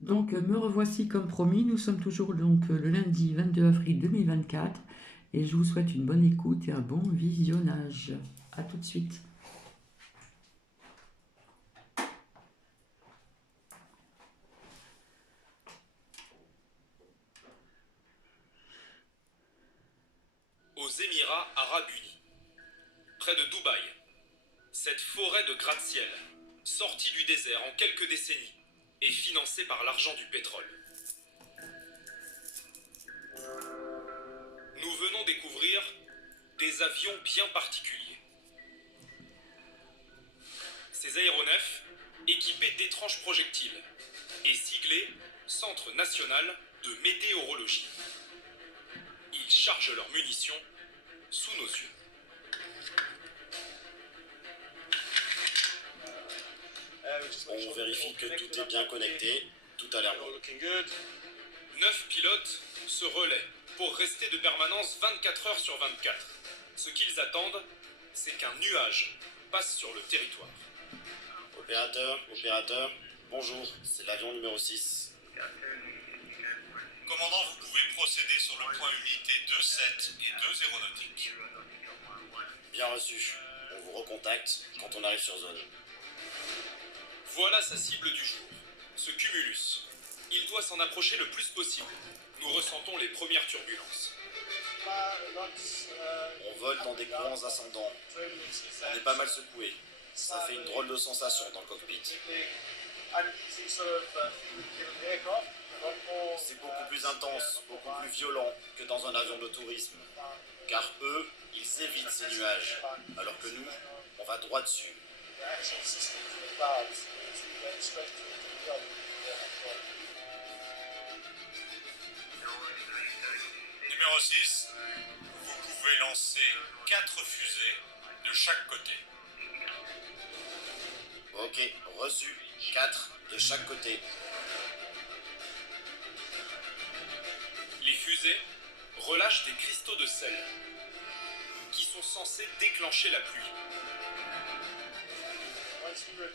Donc, me revoici comme promis. Nous sommes toujours le lundi 22 avril 2024 et je vous souhaite une bonne écoute et un bon visionnage. A tout de suite. Aux Émirats arabes unis, près de Dubaï, cette forêt de gratte-ciel, sortie du désert en quelques décennies, est financée par l'argent du pétrole. Nous venons découvrir des avions bien particuliers. Ces aéronefs, équipés d'étranges projectiles et siglés Centre national de météorologie. Ils chargent leurs munitions sous nos yeux. On vérifie que tout est bien connecté, tout a l'air bon. 9 pilotes se relaient pour rester de permanence 24 heures sur 24. Ce qu'ils attendent, c'est qu'un nuage passe sur le territoire. Opérateur, bonjour, c'est l'avion numéro 6. Commandant, vous pouvez procéder sur le point unité 27 et 2 aéronautiques. Bien reçu, on vous recontacte quand on arrive sur zone. Voilà sa cible du jour, ce cumulus. Il doit s'en approcher le plus possible. Nous ressentons les premières turbulences. On vole dans des courants ascendants. On est pas mal secoué. Ça fait une drôle de sensation dans le cockpit. C'est beaucoup plus intense, beaucoup plus violent que dans un avion de tourisme. Car eux, ils évitent ces nuages, alors que nous, on va droit dessus. Numéro 6, vous pouvez lancer 4 fusées de chaque côté. Ok, reçu. 4 de chaque côté. Les fusées relâchent des cristaux de sel qui sont censés déclencher la pluie.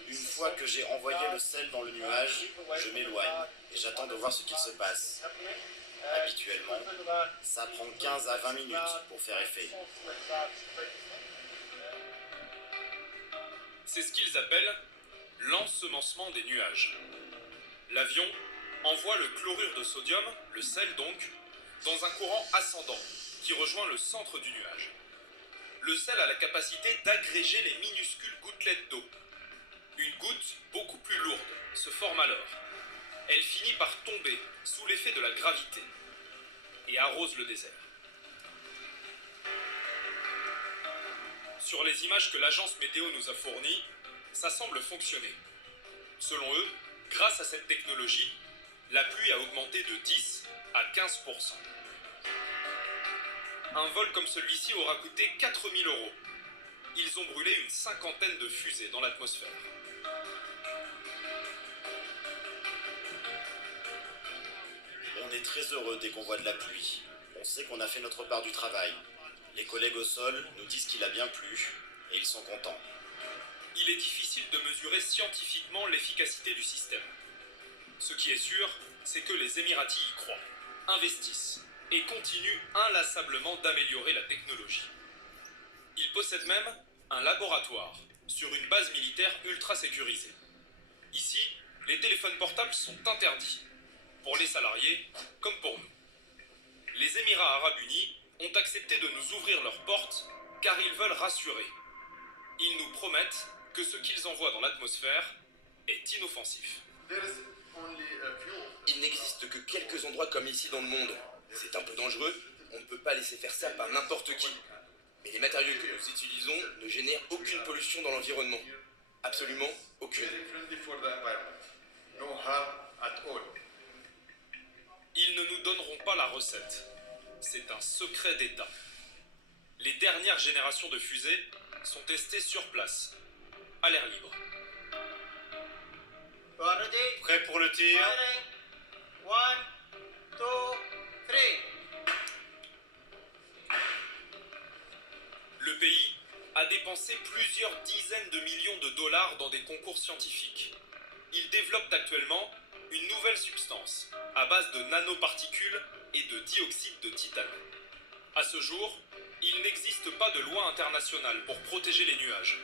Une fois que j'ai envoyé le sel dans le nuage, je m'éloigne et j'attends de voir ce qu'il se passe. Habituellement, ça prend 15 à 20 minutes pour faire effet. C'est ce qu'ils appellent l'ensemencement des nuages. L'avion envoie le chlorure de sodium, le sel donc, dans un courant ascendant qui rejoint le centre du nuage. Le sel a la capacité d'agréger les minuscules gouttelettes d'eau. Une goutte beaucoup plus lourde se forme alors. Elle finit par tomber sous l'effet de la gravité et arrose le désert. Sur les images que l'agence météo nous a fournies, ça semble fonctionner. Selon eux, grâce à cette technologie, la pluie a augmenté de 10 à 15%. Un vol comme celui-ci aura coûté 4 000 €. Ils ont brûlé une cinquantaine de fusées dans l'atmosphère. On est très heureux dès qu'on voit de la pluie. On sait qu'on a fait notre part du travail. Les collègues au sol nous disent qu'il a bien plu et ils sont contents. Il est difficile de mesurer scientifiquement l'efficacité du système. Ce qui est sûr, c'est que les Émiratis y croient, investissent et continuent inlassablement d'améliorer la technologie. Ils possèdent même un laboratoire sur une base militaire ultra sécurisée. Ici, les téléphones portables sont interdits, pour les salariés comme pour nous. Les Émirats arabes unis ont accepté de nous ouvrir leurs portes car ils veulent rassurer. Ils nous promettent que ce qu'ils envoient dans l'atmosphère est inoffensif. Il n'existe que quelques endroits comme ici dans le monde. C'est un peu dangereux, on ne peut pas laisser faire ça par n'importe qui. Mais les matériaux que nous utilisons ne génèrent aucune pollution dans l'environnement. Absolument aucune. Ils ne nous donneront pas la recette. C'est un secret d'État. Les dernières générations de fusées sont testées sur place, à l'air libre. Prêt pour le tir? Le pays a dépensé plusieurs dizaines de millions de dollars dans des concours scientifiques. Il développe actuellement une nouvelle substance à base de nanoparticules et de dioxyde de titane. À ce jour, il n'existe pas de loi internationale pour protéger les nuages.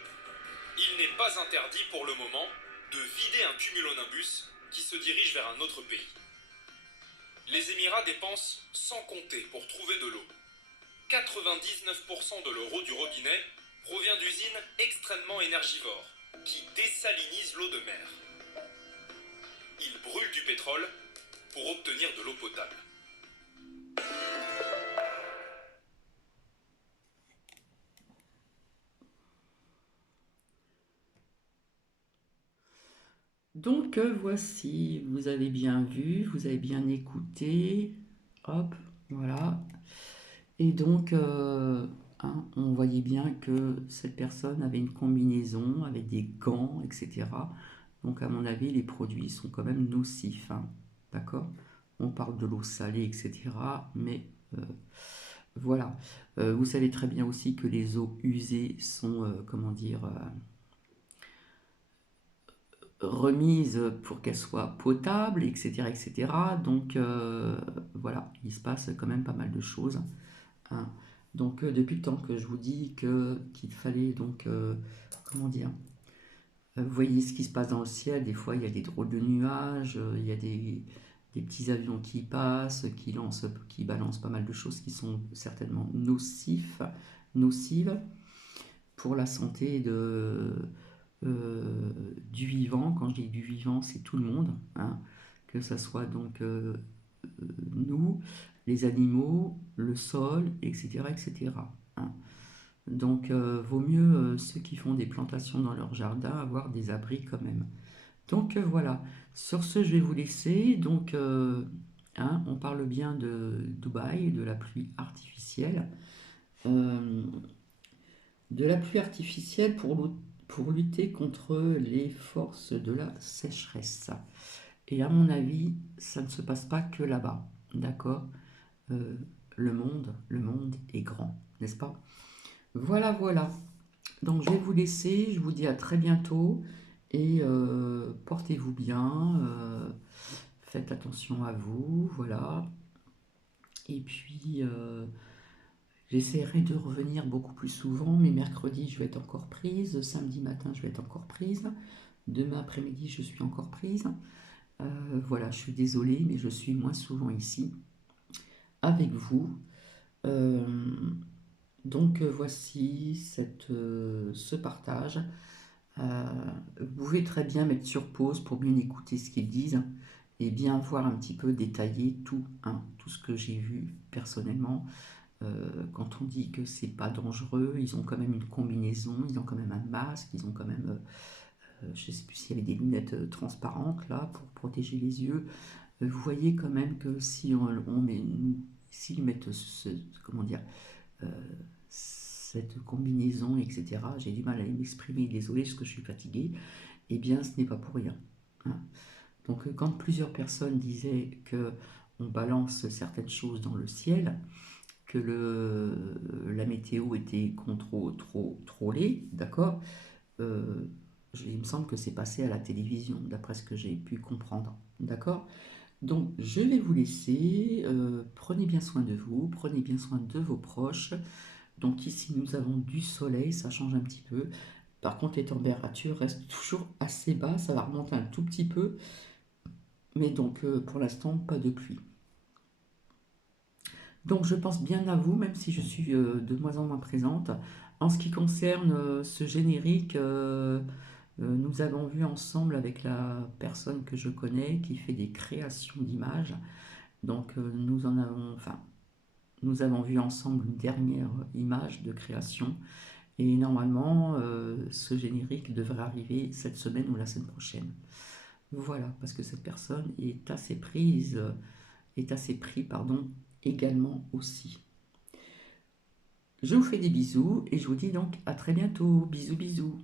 Il n'est pas interdit pour le moment de vider un cumulonimbus qui se dirige vers un autre pays. Les Émirats dépensent sans compter pour trouver de l'eau. 99% de l'eau du robinet provient d'usines extrêmement énergivores qui désalinisent l'eau de mer. Ils brûlent du pétrole pour obtenir de l'eau potable. Donc voici, vous avez bien vu, vous avez bien écouté, hop, voilà. Et donc, on voyait bien que cette personne avait une combinaison avec des gants, etc. Donc à mon avis, les produits sont quand même nocifs, hein, d'accord? On parle de l'eau salée, etc. Mais voilà. Vous savez très bien aussi que les eaux usées sont, comment dire, remises pour qu'elles soient potables, etc., etc. Donc voilà, il se passe quand même pas mal de choses, hein. Donc depuis le temps que je vous dis qu'il fallait donc, comment dire, vous voyez ce qui se passe dans le ciel, des fois il y a des drôles de nuages, il y a des petits avions qui passent, qui balancent pas mal de choses qui sont certainement nocives pour la santé du vivant. Quand je dis du vivant, c'est tout le monde, hein, que ce soit donc nous, les animaux, le sol, etc., etc., hein. Donc vaut mieux ceux qui font des plantations dans leur jardin avoir des abris quand même. Donc voilà, sur ce je vais vous laisser. Donc hein, on parle bien de Dubaï, de la pluie artificielle. De la pluie artificielle pour lutter contre les forces de la sécheresse. Et à mon avis, ça ne se passe pas que là-bas, d'accord? Le monde est grand, n'est-ce pas? Voilà, voilà. Donc je vais vous laisser, je vous dis à très bientôt et portez-vous bien, faites attention à vous, voilà. Et puis j'essaierai de revenir beaucoup plus souvent, mais mercredi je vais être encore prise, samedi matin je vais être encore prise, demain après-midi je suis encore prise. Voilà, je suis désolée, mais je suis moins souvent ici avec vous. Donc voici ce partage. Vous pouvez très bien mettre sur pause pour bien écouter ce qu'ils disent et bien voir un petit peu détailler tout, hein, tout ce que j'ai vu personnellement. Quand on dit que c'est pas dangereux, ils ont quand même une combinaison, ils ont quand même un masque, ils ont quand même, je sais plus s'il y avait des lunettes transparentes là pour protéger les yeux. Vous voyez quand même que si s'ils mettent comment dire, cette combinaison, etc., j'ai du mal à m'exprimer, désolé parce que je suis fatiguée, eh bien ce n'est pas pour rien, hein. Donc quand plusieurs personnes disaient que on balance certaines choses dans le ciel, que la météo était contrôlée, d'accord, il me semble que c'est passé à la télévision, d'après ce que j'ai pu comprendre, d'accord. Donc je vais vous laisser, prenez bien soin de vous, prenez bien soin de vos proches. Donc ici nous avons du soleil, ça change un petit peu. Par contre les températures restent toujours assez bas, ça va remonter un tout petit peu, mais donc pour l'instant pas de pluie. Donc je pense bien à vous, même si je suis de moins en moins présente. En ce qui concerne ce générique, nous avons vu ensemble avec la personne que je connais qui fait des créations d'images. Donc nous avons vu ensemble une dernière image de création. Et normalement, ce générique devrait arriver cette semaine ou la semaine prochaine. Voilà, parce que cette personne est assez pris, également aussi. Je vous fais des bisous et je vous dis donc à très bientôt. Bisous, bisous.